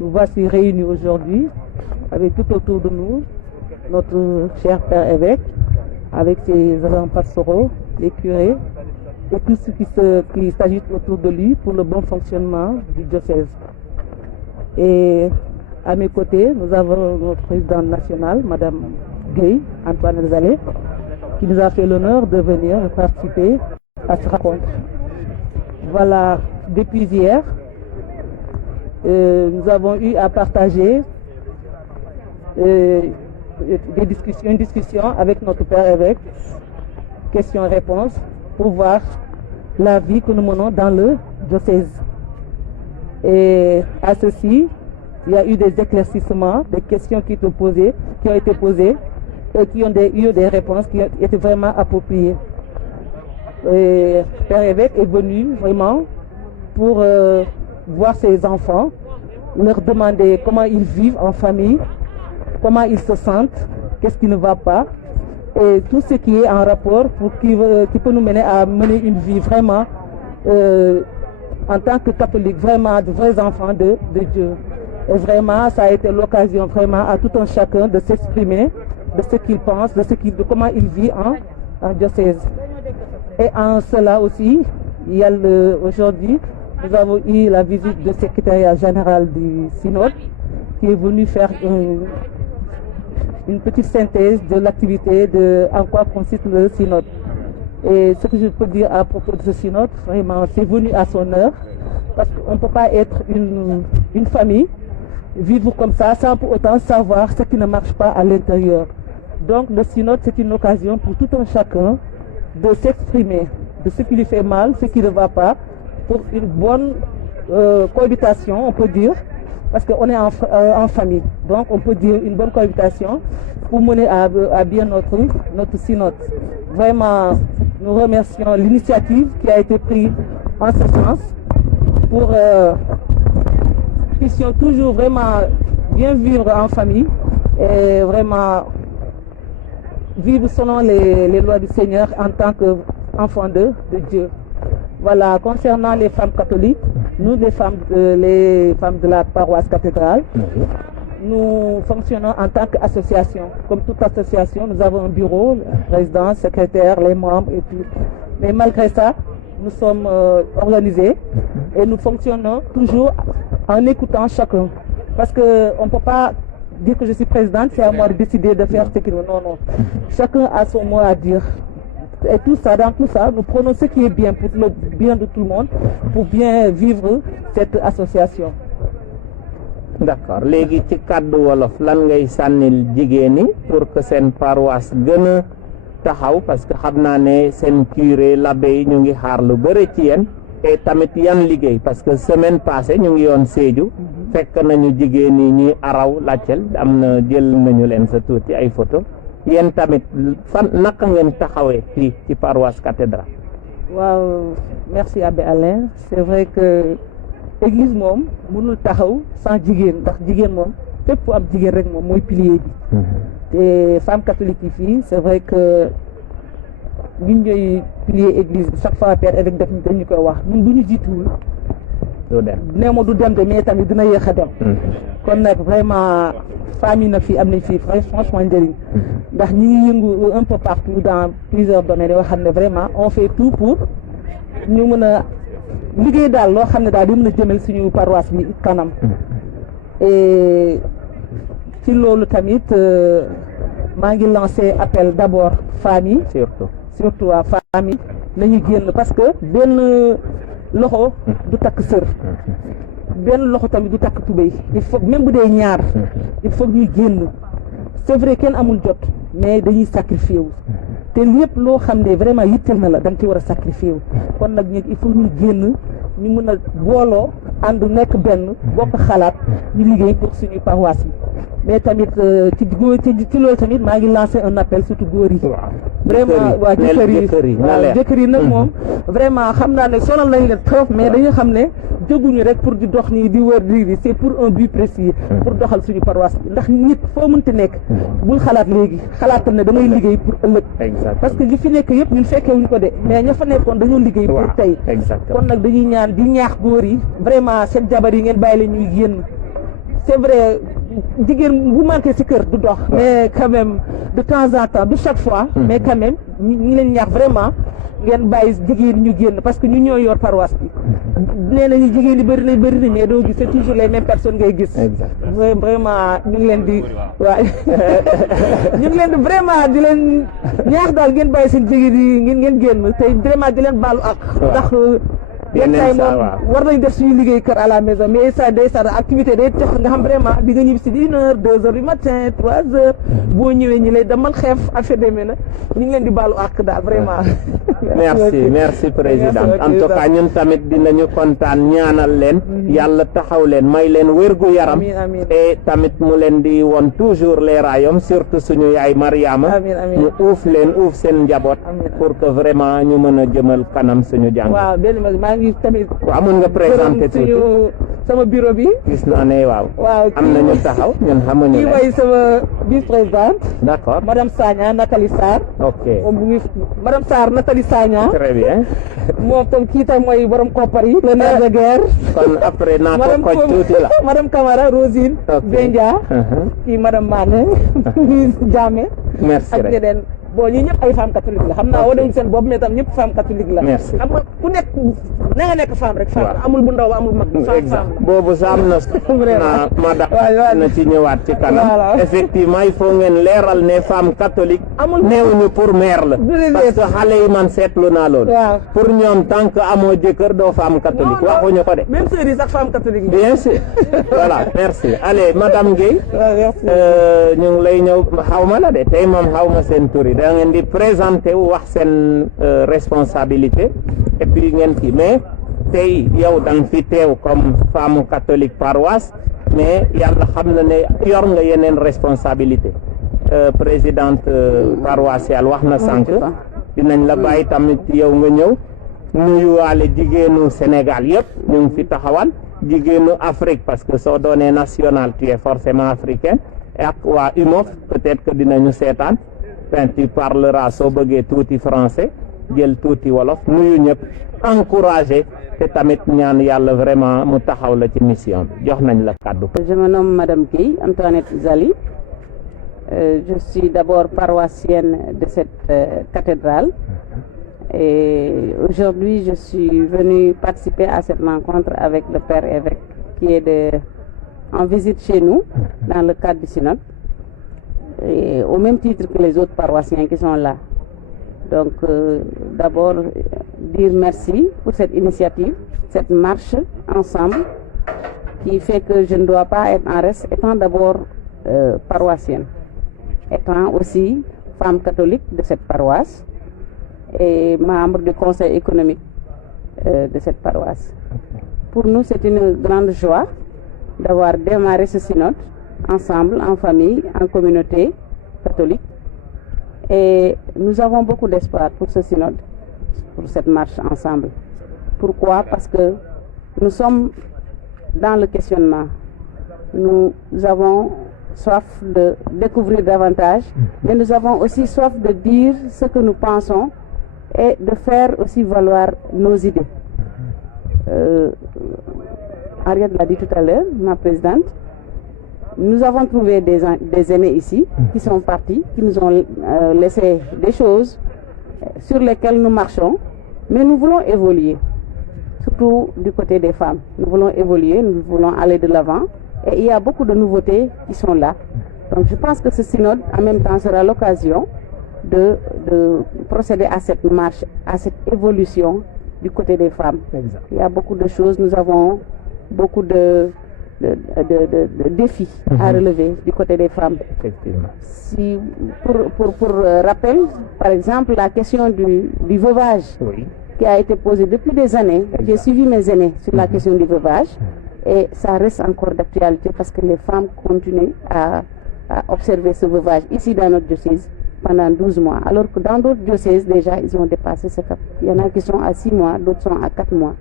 nous voici réunis aujourd'hui avec tout autour de nous notre cher Père évêque, avec ses agents pastoraux, les curés et tout ce qui s'agit autour de lui pour le bon fonctionnement du diocèse. Et à mes côtés, nous avons notre présidente nationale, Madame Gueye, Antoine Zalé, qui nous a fait l'honneur de venir participer à cette rencontre. Voilà, depuis hier, nous avons eu à partager une discussion avec notre Père évêque, questions-réponses, pour voir la vie que nous menons dans le diocèse. Et à ceci, il y a eu des éclaircissements, des questions qui ont été posées et qui ont eu des réponses qui ont été vraiment appropriées. Et Père évêque est venu vraiment pour voir ses enfants, leur demander comment ils vivent en famille, comment ils se sentent, qu'est-ce qui ne va pas, et tout ce qui est en rapport qui peut nous mener à mener une vie vraiment en tant que catholique, vraiment de vrais enfants de Dieu. Et vraiment, ça a été l'occasion vraiment à tout un chacun de s'exprimer de ce qu'il pense, de comment il vit en diocèse. Et en cela aussi, aujourd'hui, nous avons eu la visite du secrétariat général du synode qui est venu faire une petite synthèse de l'activité, en quoi consiste le synode. Et ce que je peux dire à propos de ce synode, vraiment, c'est venu à son heure, parce qu'on ne peut pas être une famille, vivre comme ça, sans pour autant savoir ce qui ne marche pas à l'intérieur. Donc le synode, c'est une occasion pour tout un chacun de s'exprimer de ce qui lui fait mal, ce qui ne va pas, pour une bonne cohabitation, on peut dire, parce qu'on est en famille. Donc on peut dire une bonne cohabitation pour mener à bien notre synode. Vraiment, nous remercions l'initiative qui a été prise en ce sens pour que nous puissions toujours vraiment bien vivre en famille et vraiment vivre selon les lois du Seigneur en tant qu'enfants de Dieu. Voilà, concernant les femmes catholiques, nous les femmes de la paroisse cathédrale, nous fonctionnons en tant qu'association. Comme toute association, nous avons un bureau, président, secrétaire, les membres et tout. Mais malgré ça, nous sommes organisés et nous fonctionnons toujours en écoutant chacun. Parce qu'on ne peut pas dire que je suis présidente, c'est à moi de décider de faire ce qu'il veut. Non, non. Chacun a son mot à dire. Et tout ça, dans tout ça, nous prenons ce qui est bien pour le bien de tout le monde, pour bien vivre cette association. D'accord. Léegi ci kàddu wolof lan ngay sànnil jigéen ñi pour que seen paroisse gën a taxaw parce que xam naa ne seen curé l'abbé yi ñu ngi xaar lu bëri ci yéen et tamit yan liggéey parce que semaine passée ñu ngi yoon Sédhiou fekk nañu jigéen ñi ñuy araw laccel am na jël nañu leen sa tuuti ay photo yéen tamit fan naka ngeen taxawee fii ci paroisse cathédrale. Waaw, merci Abbé Alain. C'est vrai que église moom mënul taxaw sans jigéen ndax jigéen moom fépp fu am jigéen rek moom mooy pilier bi te femme catholique yi fii c'est vrai que ñun ñooy pilier église bi chaque fois père évêque def dañu koy wax ñun bu ñu jiituwul du dem nee ma du dem de mais tamit dina yéex a dem kon nag vraiment famille na fii am nañ fii franchement njëriñ ndax ñi ngi yëngu un peu partout dans plusieurs domaines yoo xam ne vraiment on fait tout pour ñu mën a liggéey daal loo xam ne daal di mën a jëmal suñu paroisse bi kanam et ci loolu tamit maa ngi lancé appel d'abord famille surtout waa famille nañu génn parce que benn loxo du takk sër benn loxo tamit du takk tubéy il faut même bu dee ñaar il faut ñu génn c'est vrai kenn amul jot mais dañuy sacrifier wu te lépp loo xam ne vraiment yitteel na la da nga ci war a sacrifier wu kon nag ñu il faut ñu génn ñu mën a booloo ànd nekk benn bokk xalaat ñu liggéey pour suñu paroisse bi mais tamit ci loolu tamit maa ngi lancé un appel surtout góor yi vraiment waa jëkkër yi nag moom vraiment xam naa ne sonal nañ leen trop mais dañu xam ne jóguñu rek pour di dox nii di wër di c'est pour un but précis pour doxal suñu paroisse bi ndax nit foo mënti nekk bul xalaat léegi xalaatal ne damay liggéey pour ëllëg parce que li fi nekk yëpp ñun fekkewuñu ko de mais ña fa nekkoon dañoo liggéey pour tey kon nag dañuy ñaan di ñaax góor yi vraiment seen jabar yi ngeen bàyyi leen ñuy génn c'est vrai jigéen bu manqué ci kër du dox mais quand même de temps en temps de chaque fois mais quand même ñu leen ñaax vraiment ngeen bàyyi jigéen ñu génn parce que ñu ñoo yor paroisse bi nee nañu jigéen yi bëri nañ mais doo gis c'est toujours les mêmes personnes ngay gis vraiment ñu ngi leen di waaw ñu ngi leen di vraiment di leen ñaax daal ngeen bàyyi seen jigéen yi ngeen génn te vraiment di leen baalu ak ndax yenn saa yi moom war nañ def suñu liggéey kër à la maison mais ça day sa activité day tax nga xam vraiment di nga ñibbi si 1 heure 2 heures du matin 3 heures boo ñëwee ñi lay demal xeef affaire demee na ñu ngi leen di baalu ak daal vraiment merci président en tout cas ñun tamit dinañu kontaan ñaanal leen yàlla taxaw leen may leen wérgu yaram et tamit mu leen di won toujours les royaumes surtout suñu yaay Mariama ñu uuf seen njaboot pour que vraiment ñu mën a jëmal kanam suñu jàng maa ngi tamit waaw mën nga présenter tuuti sama bureau bi gis naa ne waaw am na ñu taxaw ñun xamuñu kii mooy sama vice-présidente d'accord madame Sagna Nathalie Sarr madame Sarr Nathalie Sagna très bien moom tam kii tam mooy borom koppar yi le nerf de guerre kon après naa ko koj tuuti la madame Camara Rosine Bendia kii madame Mané Diamé merci ak ñeneen bon ñi ñëpp ay femme catholique la xam naa wane seen bopp mais tam ñëpp femme catholique la xam nga ku nekk na nga nekk femme rek femme amul bu ndaw amul mag femme boobu sa am na madame na ci ñëwaat ci kanam effectivement il faut ngeen leeral ne femme catholique néewuñu pour mère la parce que xale yi man seetlu naa loolu pour ñoom tant que amoo jëkkër doo femme catholique waxuñu ko de même sœur yi sax femme catholique bien sûr voilà merci allez madame Guèye ñu ngi lay ñëw xawma la de tey moom xawma seen tur yi da ngeen di présenté wu wax seen responsabilité et puis ngeen kii mais tey yow da nga fi teew comme femme catholique paroisse mais yàlla xam na ne yor nga yeneen responsabilité présidente paroissiale wax na sànq dinañ la bàyyi tamit yow nga ñëw nuyuwaale jigéenu Sénégal yëpp ñu ngi fi taxawal jigéenu Afrique parce que soo doonee national tu es forcément africain ak waa UMOF peut-être que dinañu seetaan tu parleras soo bëggee tuuti français jël tuuti wolof nuyu ñëpp encouragé te tamit ñaan yàlla vraiment mu taxaw la ci mission bi jox nañ la kàddu. Je me nomme Madame Guèye Antoinette Zali. Je suis d'abord paroissienne de cette cathédrale et aujourd'hui je suis venue participer à cette rencontre avec le Père évêque qui est en visite chez nous dans le cadre du synode. Et au même titre que les autres paroissiens qui sont là. Donc d'abord dire merci pour cette initiative, cette marche ensemble qui fait que je ne dois pas être en reste, étant d'abord paroissienne, étant aussi femme catholique de cette paroisse et membre du conseil économique de cette paroisse. Pour nous, c'est une grande joie d'avoir démarré ce synode ensemble, en famille, en communauté catholique. Et nous avons beaucoup d'espoir pour ce synode, pour cette marche ensemble. Pourquoi? Parce que nous sommes dans le questionnement. Nous avons soif de découvrir davantage, mais nous avons aussi soif de dire ce que nous pensons et de faire aussi valoir nos idées. Ariette l'a dit tout à l'heure, ma présidente. Nous avons trouvé des aînés ici qui sont partis, qui nous ont laissé des choses sur lesquelles nous marchons, mais nous voulons évoluer, surtout du côté des femmes. Nous voulons évoluer, nous voulons aller de l'avant et il y a beaucoup de nouveautés qui sont là. Donc je pense que ce synode en même temps sera l'occasion de procéder à cette marche, à cette évolution du côté des femmes. Exact. Il y a beaucoup de choses, nous avons beaucoup de défis à relever du côté des femmes. Effectivement. Si, pour rappel, par exemple, la question du veuvage Oui. qui a été posée depuis des années. J'ai suivi mes aînés sur la question du veuvage et ça reste encore d'actualité parce que les femmes continuent à observer ce veuvage ici dans notre diocèse pendant 12 mois, alors que dans d'autres diocèses déjà ils ont dépassé ce cap. Il y en a qui sont à 6 mois, d'autres sont à 4 mois.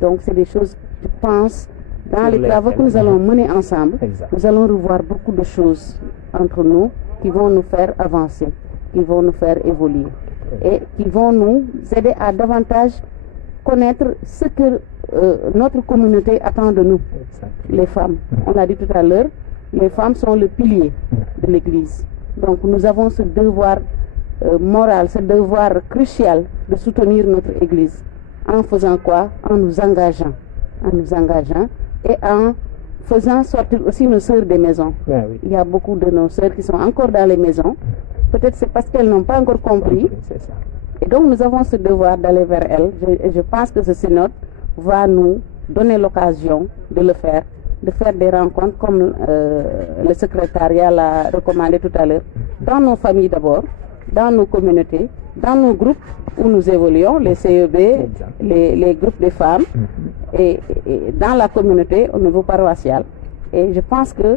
Donc c'est des choses, je pense, dans les travaux que nous allons mener ensemble, nous allons revoir beaucoup de choses entre nous qui vont nous faire avancer, qui vont nous faire évoluer et qui vont nous aider à davantage connaître ce que notre communauté attend de nous, les femmes. On l'a dit tout à l'heure, les femmes sont le pilier de l'Église. Donc nous avons ce devoir moral, ce devoir crucial de soutenir notre Église. En faisant quoi? En nous engageant et en faisant sortir aussi nos sœurs des maisons. Ah oui. Il y a beaucoup de nos sœurs qui sont encore dans les maisons. Peut-être c'est parce qu'elles n'ont pas encore compris. C'est ça. Et donc nous avons ce devoir d'aller vers elles. Et je pense que ce synode va nous donner l'occasion de le faire, de faire des rencontres comme le secrétariat l'a recommandé tout à l'heure, dans nos familles d'abord, dans nos communautés, dans nos groupes où nous évoluons, les CEB, les groupes de femmes, et dans la communauté au niveau paroissial. Et je pense que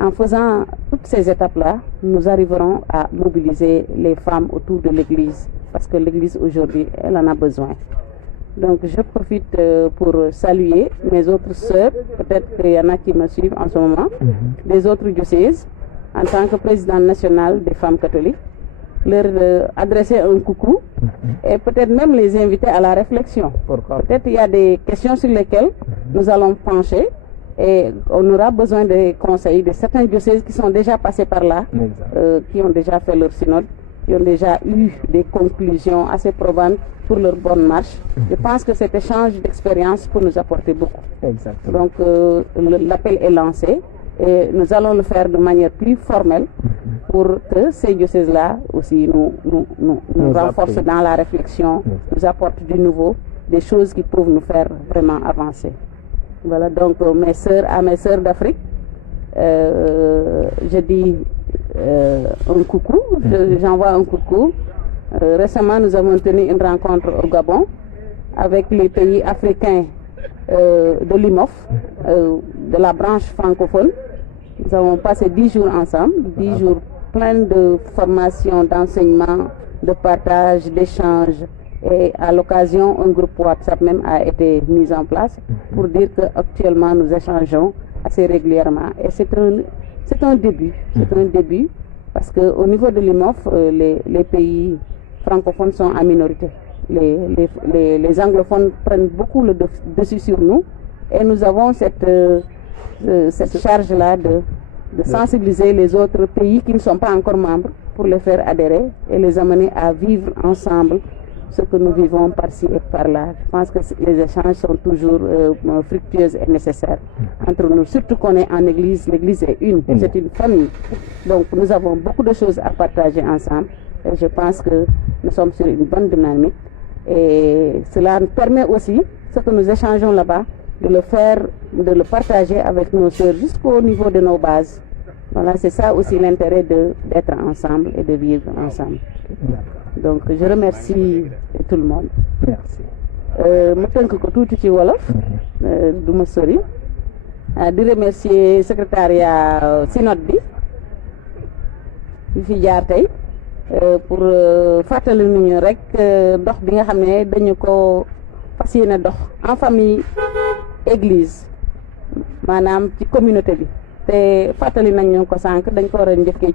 en faisant toutes ces étapes-là, nous arriverons à mobiliser les femmes autour de l'Église, parce que l'Église aujourd'hui, elle en a besoin. Donc je profite pour saluer mes autres sœurs, peut-être qu'il y en a qui me suivent en ce moment, des autres diocèses, en tant que présidente nationale des femmes catholiques, leur adresser un coucou et peut-être même les inviter à la réflexion. Pourquoi? Peut-être il y a des questions sur lesquelles nous allons pencher et on aura besoin des conseils de certains diocèses qui sont déjà passés par là, qui ont déjà fait leur synode, qui ont déjà eu des conclusions assez probantes pour leur bonne marche. Je pense que cet échange d'expérience peut nous apporter beaucoup. Exactement. Donc l'appel est lancé et nous allons le faire de manière plus formelle pour que ces diocèses-là aussi nous renforcent dans la réflexion, nous apportent du nouveau, des choses qui peuvent nous faire vraiment avancer. Voilà donc à mes sœurs d'Afrique, je dis un coucou, j'envoie un coucou. Récemment, nous avons tenu une rencontre au Gabon avec les pays africains de l'IMOF, de la branche francophone. Nous avons passé 10 jours ensemble, 10 jours pleins de formation, d'enseignement, de partage, d'échange. Et à l'occasion, un groupe WhatsApp même a été mis en place pour dire qu'actuellement nous échangeons assez régulièrement. Et c'est un début, parce qu'au niveau de l'IMOF, les pays francophones sont en minorité. Les anglophones prennent beaucoup le dessus sur nous et nous avons cette charge-là de sensibiliser les autres pays qui ne sont pas encore membres pour les faire adhérer et les amener à vivre ensemble ce que nous vivons par-ci et par-là. Je pense que les échanges sont toujours fructueux et nécessaires entre nous, surtout qu'on est en Église. L'Église est c'est une famille. Donc nous avons beaucoup de choses à partager ensemble et je pense que nous sommes sur une bonne dynamique et cela nous permet aussi, ce que nous échangeons là-bas, de le partager avec nos sœurs jusqu'au niveau de nos bases. Voilà, c'est ça aussi l'intérêt d'être ensemble et de vivre ensemble. Donc je remercie tout le monde. Merci. ma tënk ko tuuti ci wolof. du ma sori. di remercier secrétariat synode bi fi jaar tey pour fàttali ñu rek dox bi nga xam ne dañu ko fas yéene dox en famille église maanaam ci communauté bi te fàttali nañ ñu ko sànq dañ ko war a njëkkee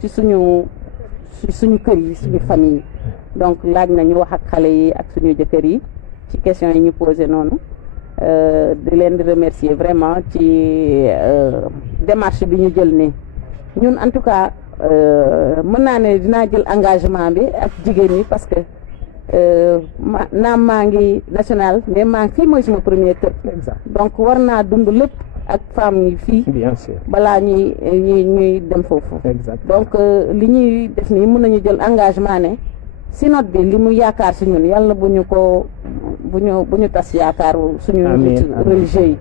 ci suñu kër yi suñu famille donc laaj nañu wax ak xale yi ak suñu jëkkër yi ci question yi ñu posé noonu di leen di remercier vraiment ci démarche bi ñu jël ni ñun en tout cas mën naa ne dinaa jël engagement bi ak jigéen ñi parce que naam maa ngi national mais maa ngi fii mooy suma premier kër donc war naa dund lépp ak femmes yi fii balaa ñuy dem foofu donc li ñuy def nii mën nañu jël engagement ne synode bi li mu yaakaar si ñun yàlla bu ñu tas yaakaar suñu religieux yi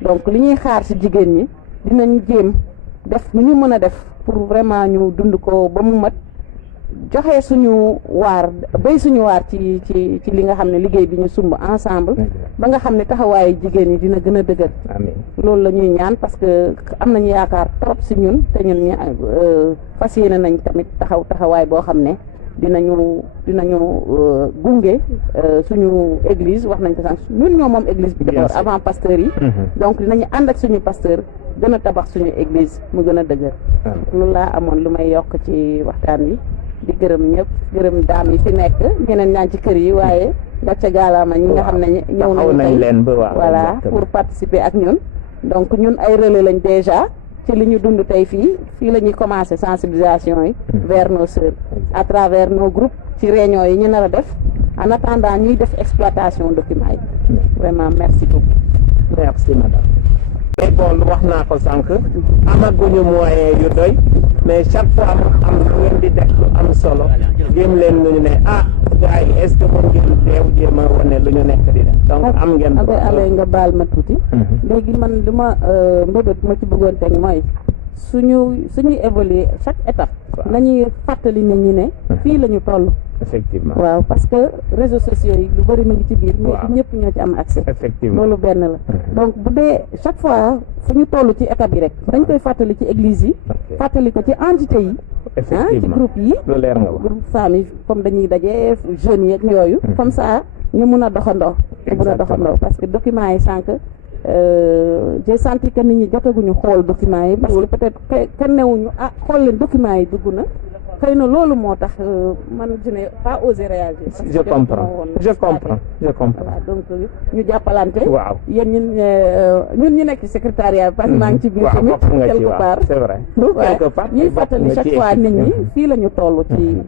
donc li ñuy xaar si jigéen ñi dinañ jéem def nu ñu mën a def pour vraiment ñu dund ko ba mu mat joxe suñu waar béy suñu waar ci li nga xam ne liggéey bi ñu sumb ensemble ba nga xam ne taxawaayu jigéen ñi dina gën a dëgër loolu la ñuy ñaan parce que am nañu yaakaar trop si ñun te ñun ñu fas yéene nañ tamit taxawaay boo xam ne dinañu gunge suñu église wax nañ ko sànq ñun ñoo moom église bi d'abord avant pasteur yi donc dinañu ànd ak suñu pasteur gën a tabax suñu église mu gën a dëgër loolu laa amoon lu may yokk ci waxtaan wi di gërëm ñëpp gërëm daam yi fi nekk ñeneen ñaan ci kër yi waaye gàcce gaalaama ñi nga xam ne ñëw taxaw nañ nañu leen ba waaw voilà exactement. pour participer ak ñun donc ñun ay relais lañ déjà ci li ñu dund tey fii la ñuy commencer sensibilisation yi vers nos sœurs à travers nos groupes ci réunion yi ñu nar a def en attendant ñuy def exploitation documents yi vraiment merci beaucoup. merci madame. mais bon wax naa ko sànq amaguñu moyen yu doy mais chaque fois mu am lu ngeen di def lu am solo jéem leen lu ñu ne gars yi est-ce que mën ngeen teew jéem a wane lu ñu nekk di def donc am ngeen ale nga baal ma tuuti léegi man li ma mbëbët ma ci bëggoon teg mooy suñuy évoluer chaque étape nañuy fàttali nit ñi ne fii la ñu toll effectivement waaw parce que réseaux sociaux yi lu bëri mu ngi ci biir mais du ñëpp ñoo ci am accès effectivement loolu benn la donc bu dee chaque fois fu ñu toll ci étape yi rek dañ koy fàttali ci église yi fàttali ko ci entité yi ci groupe yi lu leer nga wax groupe famille comme dañuy daje jeunes yi ak yooyu comme ça ñu mun a doxandoo parce que documents yi sànq j'ai senti que nit ñi jotaguñu xool documents yi parce que peut-être kenn newuñu xool leen documents yi dugg na xëy na loolu moo tax man je n'ai pas osé réagir. je comprends voilà donc ñu jàppalante. waaw yéen ñun ñu nekk ci secrétariat parce que maa ngi ci biir tamit quelque part c'est vrai ñuy fàttali chaque fois nit ñi fii la ñu toll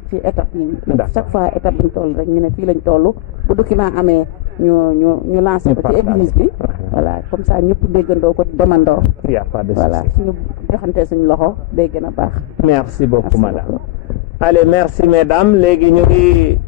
ci étape yi chaque fois étape bi ñu toll rek ñu ne fii la ñu toll bu document amee ñu lancé ko ci église bi voilà comme ça ñëpp déggandoo ko demandoo voilà suñu joxante suñu loxo day gën a baax. merci beaucoup madame. Allez merci mesdames léegi ñu ngi